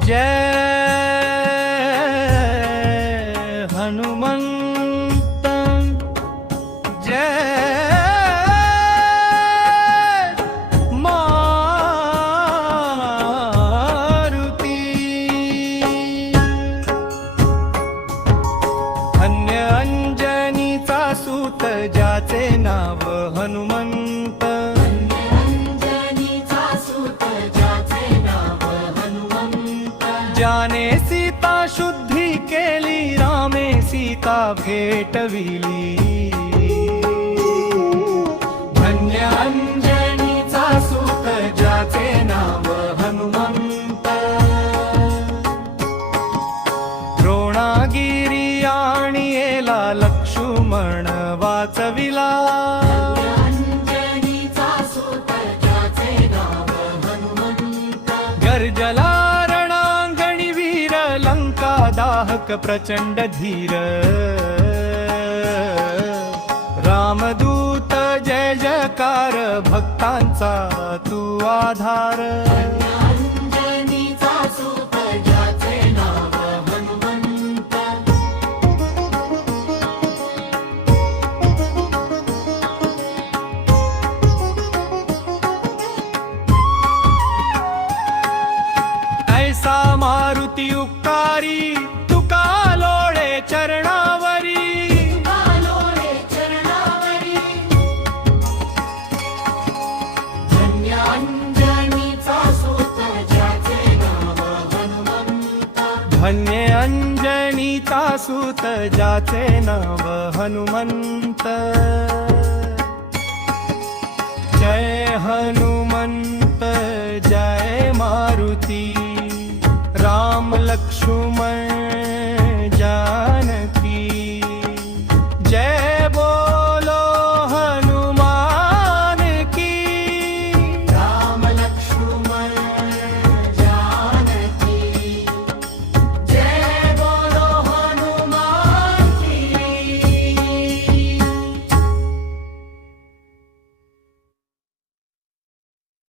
जय हनुमंत जय मारुती। धन्य अंजनीचा सूत ज्याचे नाव हनुमंत, ज्याने सीता शुद्धी केली, रामे सीता भेटविली। धन्य अंजनीचा सूत ज्याचे नाव हनुमंत, द्रोणागिरी आणि येला लक्ष्मण वाचविला। गर्जला दाहक प्रचंड धीर, रामदूत जय जयकार, भक्तांचा तू आधार। अंजनीचा सूत ज्याचे नाव हनुमंत, ऐसा मारुती उपकारी, तुका लोळे चरणावरी। धन्य अंजनीचा सूत ज्याचे नाव हनुमंत, धन्य अंजनीचा सूत ज्याचे नाव हनुमंत। जय हनुमंत जय मारुती, राम लक्ष्मण